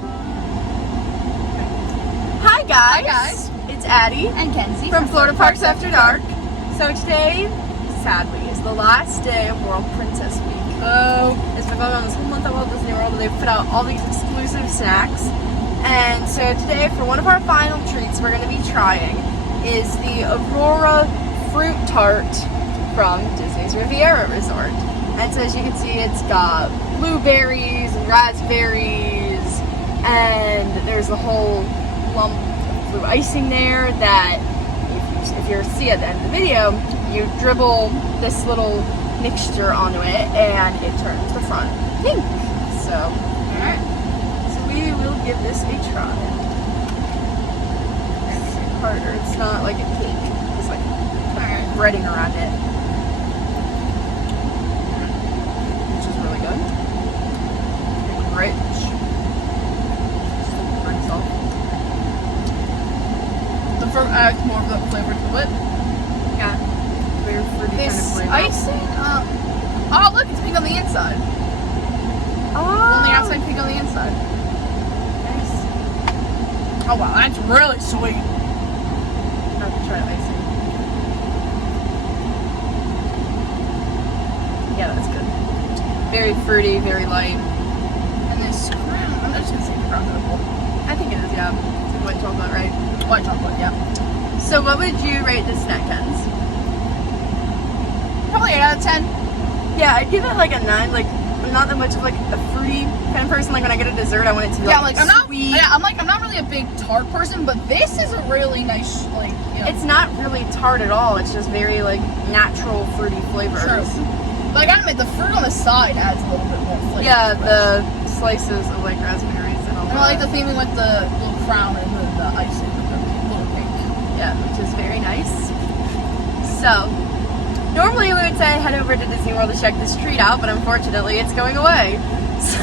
Go. Hi guys. Hi guys. It's Addie And Kenzie from Florida Parks After Dark. So today, sadly, is the last day of World Princess Week. It's been going on this whole month at Walt Disney World, and they've put out all these exclusive snacks. And so today, for one of our final treats we're going to be trying is the Aurora Fruit Tart from Disney's Riviera Resort. And so as you can see, it's got blueberries and raspberries, and there's a whole lump of blue icing there that if you see at the end of the video, you dribble this little mixture onto it and it turns the front pink. So, alright. So we will give this a try. It's harder. It's not like a cake. It's like breading around it. Which is really good. And rich. Just for itself. The fruit adds more of the flavor to it. Yeah. Very fruity kind of This flavor. icing, oh look, it's pink on the inside. Oh. On the outside, pink on the inside. Nice. Oh wow, that's really sweet. I have to try icing. Yeah, that's good. Very fruity, very light. And this crown, I'm just gonna say the crown edible. I think it is, yeah. It's like white chocolate, right? White chocolate, yeah. So what would you rate this snack, Kens? Probably 8 out of 10. Yeah, I'd give it like a 9. Like, I'm not that much of like a fruity kind of person. Like when I get a dessert, I want it to be Yeah, like I'm not. sweet. Yeah, I'm not really a big tart person, but this is a really nice, like, you know. It's not really tart at all. It's just very like natural fruity flavors. True. But I gotta admit, the fruit on the side adds a little bit more flavor. Yeah, to it. the slices of like raspberries and all And that. I like the theming with the little crown and the icing with the little pink. Yeah, which is very nice. So, normally we would say head over to Disney World to check this treat out, but unfortunately it's going away. So,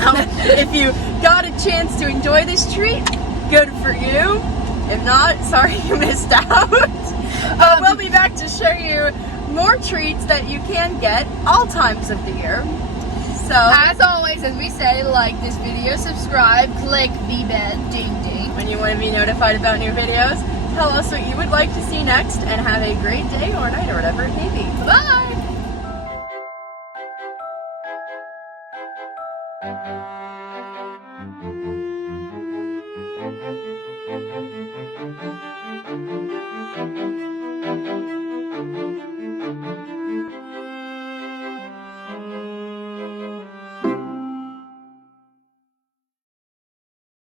if you got a chance to enjoy this treat, good for you. If not, sorry you missed out. We'll be back to show you more treats that you can get all times of the year. So, As always, as we say, like this video, subscribe, click the bell, ding ding. when you want to be notified about new videos, tell us what you would like to see next, and have a great day or night or whatever it may be. Bye!